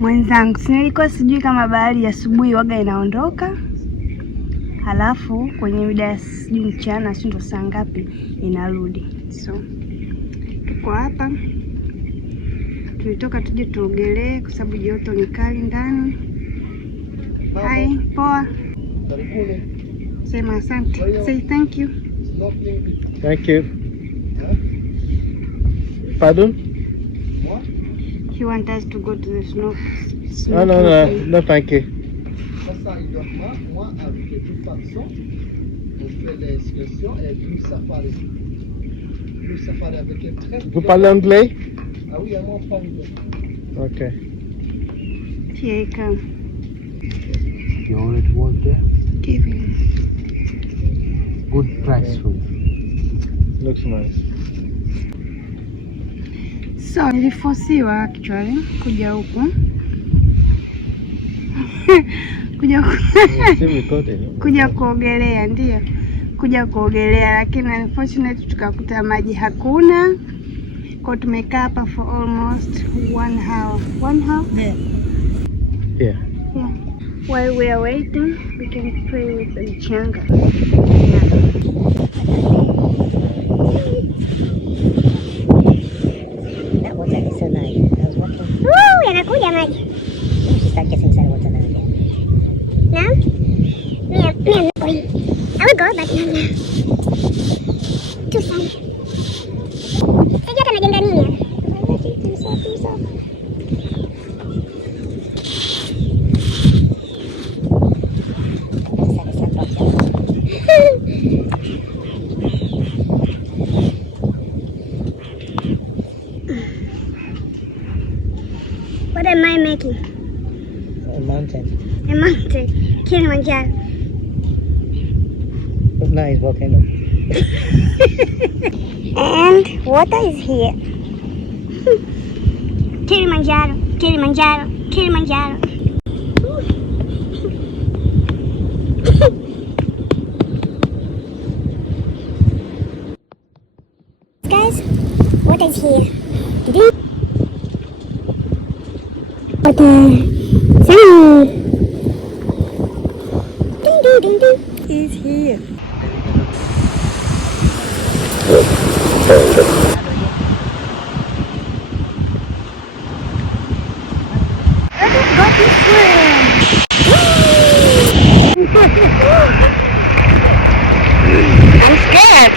Mwenzangu, nilikuwa sijui kama bahari ya asubuhi waga inaondoka, halafu kwenye mida ya sijui mchana sio ndo saa ngapi inarudi. So tuko hapa, tulitoka tuje tuogelee kwa sababu joto ni kali ndani. Hai, poa. Sema asante. Say thank you. Thank you. Pardon? He wants us to go to the snow. No, thank you. Ça, il doit pas. Moi, avec les deux façons, on fait l'excursion et Blue Safari. Blue Safari avec un très... Vous parlez anglais? Ah oui, moi, on parle anglais. Okay. Here he comes. You already want there? Give him. Good price for you. Looks nice. So, nilifosiwa actually kuja huku. kuja kuogelea, ndio. Kuja kuogelea, lakini unfortunately tukakuta maji hakuna. Kwa tumekaa hapa for almost 1 hour. 1 hour? Yeah. Yeah. While we are waiting, we can play with the mchanga. That water is so nice. I was walking. Woo! Yanakuja maji. You should start getting inside water now again. No? Me, I'm not going. I will go, but no. Too sad. Sijui hata najenga nini. What am I making? A mountain. A mountain. Kilimanjaro. Looks nice, volcano. And water is here. Kilimanjaro, Kilimanjaro, Kilimanjaro. Guys, water is here. Water. Sound. Ding ding ding ding. He's here. Go to swim. I'm scared.